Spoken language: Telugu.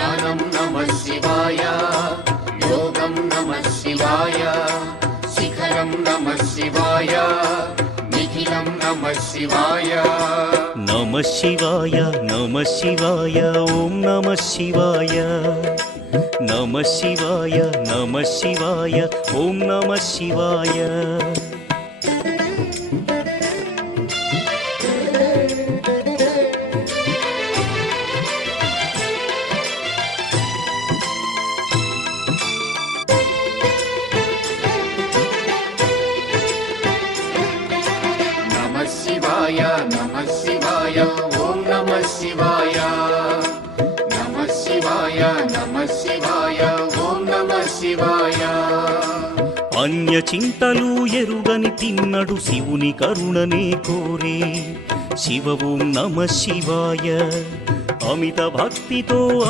జ్ఞానం నమః శివాయ, యోగం నమః శివాయ, శిఖరం నమః శివాయ, నిఖిలం నమః శివాయ. నమః శివాయ నమః శివాయ ఓం నమః శివాయ. నమః శివాయ నమః శివాయ ఓం నమః శివాయ. నమః శివాయ నమః శివాయ ఓం నమః శివాయ. నమః శివాయ నమః శివాయ ఓం నమః శివాయ. అన్య చింతలు ఎరుగని తిన్నడు శివుని కరుణనే కోరే. శివ ఓం నమః శివాయ. అమిత భక్తితో